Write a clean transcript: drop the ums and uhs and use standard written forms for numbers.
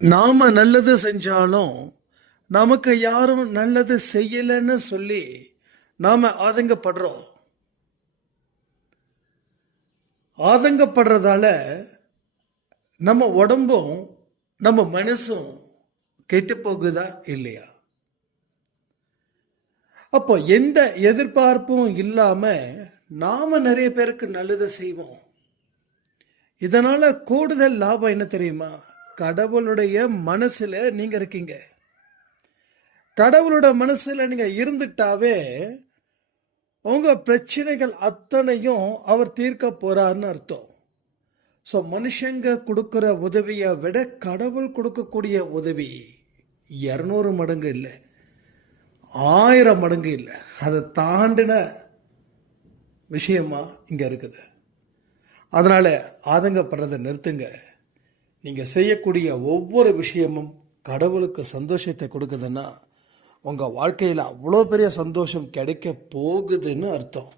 நாம் நல்லது செஞ்சாலும் நமக்கு யாரும் நல்லது செய்யலைன்னு சொல்லி நாம் ஆதங்கப்படுறோம். ஆதங்கப்படுறதால நம்ம உடம்பும் நம்ம மனசும் கெட்டு போகுதா இல்லையா? அப்போ எந்த எதிர்பார்ப்பும் இல்லாமல் நாம் நிறைய பேருக்கு நல்லது செய்வோம். இதனால் கூடுதல் லாபம் என்ன தெரியுமா? கடவுளுடைய மனசில் நீங்கள் இருக்கீங்க. கடவுளோட மனசில் நீங்கள் இருந்துட்டாவே உங்கள் பிரச்சனைகள் அத்தனையும் அவர் தீர்க்க போகிறாருன்னு அர்த்தம். ஸோ மனுஷங்க கொடுக்குற உதவியை விட கடவுள் கொடுக்கக்கூடிய உதவி 200 மடங்கு இல்லை, 1000 மடங்கு இல்லை, அதை தாண்டின விஷயமா இங்கே இருக்குது. அதனால் ஆதங்கப்படுறதை நிறுத்துங்க. நீங்கள் செய்யக்கூடிய ஒவ்வொரு விஷயமும் கடவுளுக்கு சந்தோஷத்தை கொடுக்குதுன்னா உங்கள் வாழ்க்கையில் அவ்வளோ பெரிய சந்தோஷம் கிடைக்க போகுதுன்னு அர்த்தம்.